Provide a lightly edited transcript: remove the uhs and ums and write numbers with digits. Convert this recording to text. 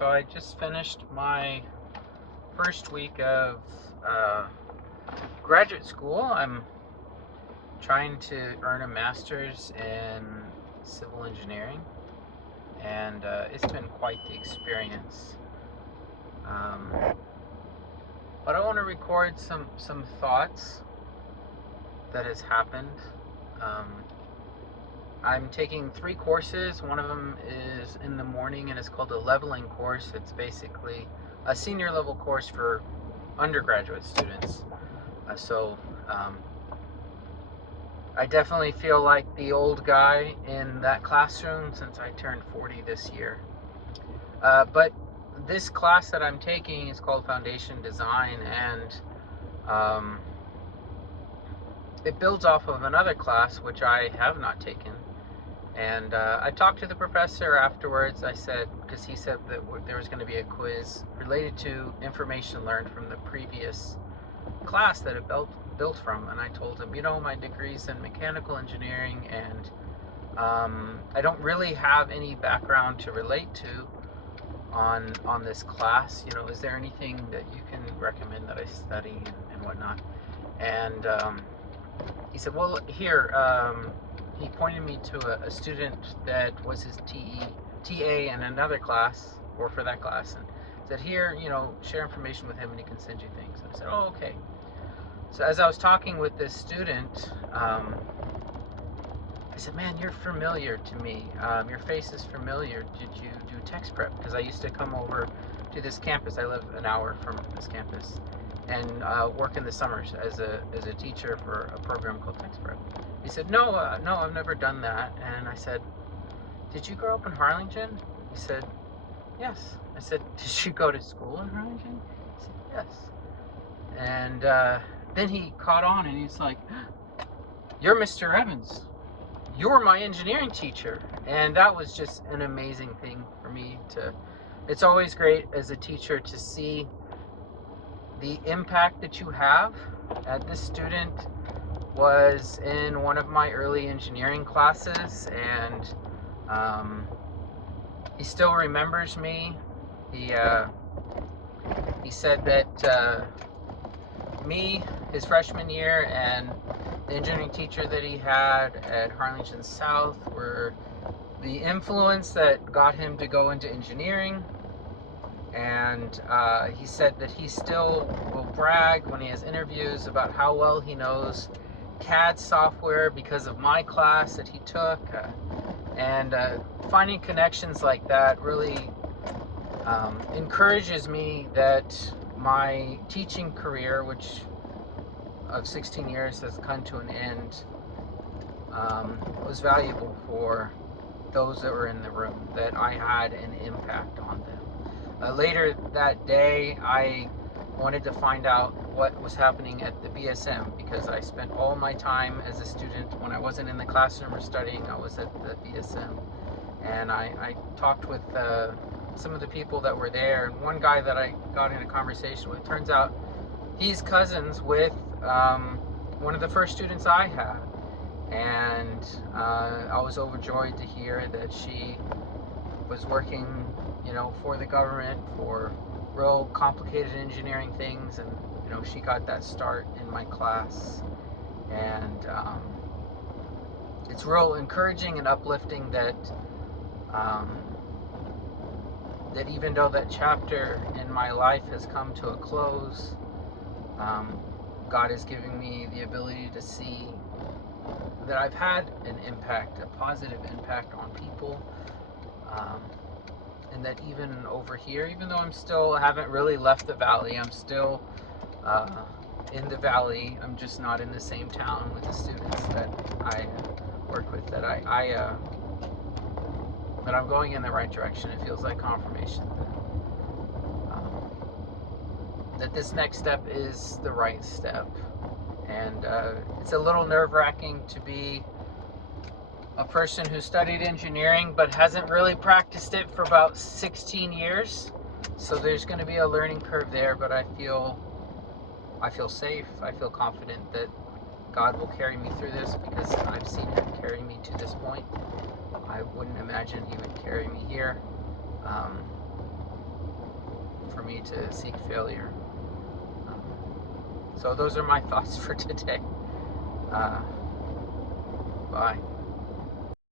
So I just finished my first week of uh, graduate school. I'm trying to earn a master's in civil engineering, and it's been quite the experience. Um, but I want to record some thoughts that has happened. Um, I'm taking 3 courses. One of them is in the morning, and it's called a leveling course. It's basically a senior level course for undergraduate students. So I definitely feel like the old guy in that classroom since I turned 40 this year. But this class that I'm taking is called Foundation Design, and um, it builds off of another class which I have not taken. And I talked to the professor afterwards. I said, because he said that there was going to be a quiz related to information learned from the previous class that it built from, and I told him, my degree's in mechanical engineering, and I don't really have any background to relate to on this class. Is there anything that you can recommend that I study and whatnot? And he said, well, here, he pointed me to a student that was his TA in another class, or for that class, and said, here, share information with him and he can send you things. I said, oh, okay. So as I was talking with this student, I said, man, you're familiar to me. Your face is familiar. Did you do text prep? Because I used to come over to this campus. I live an hour from this campus, and work in the summers as a teacher for a program called text prep. He said, no, I've never done that. And I said, did you grow up in Harlingen? He said, yes. I said, did you go to school in Harlingen? He said, yes. And then he caught on and he's like, you're Mr. Evans. You're my engineering teacher. And that was just an amazing thing for me to, it's always great as a teacher to see the impact that you have. This student was in one of my early engineering classes, and he still remembers me. He said that me, his freshman year, and the engineering teacher that he had at Harlingen South were the influence that got him to go into engineering. And he said that he still will brag when he has interviews about how well he knows CAD software because of my class that he took. And finding connections like that really encourages me that my teaching career, which of 16 years has come to an end, was valuable for those that were in the room, that I had an impact on them. Later that day, I wanted to find out what was happening at the BSM, because I spent all my time as a student. When I wasn't in the classroom or studying, I was at the BSM. And I talked with some of the people that were there, and one guy that I got in a conversation with, turns out he's cousins with one of the first students I had. And I was overjoyed to hear that she was working, for the government for real complicated engineering things, and she got that start in my class. And it's real encouraging and uplifting that that even though that chapter in my life has come to a close, God is giving me the ability to see that I've had an impact, a positive impact on people, and that even over here, even though I haven't really left the valley, I'm still in the valley. I'm just not in the same town with the students that I work with. That that I'm going in the right direction. It feels like confirmation that this next step is the right step. And it's a little nerve-wracking to be a person who studied engineering but hasn't really practiced it for about 16 years. So there's going to be a learning curve there, but I feel safe. I feel confident that God will carry me through this, because I've seen him carry me to this point. I wouldn't imagine he would carry me here. tendency to seek failure. So those are my thoughts for today. Bye.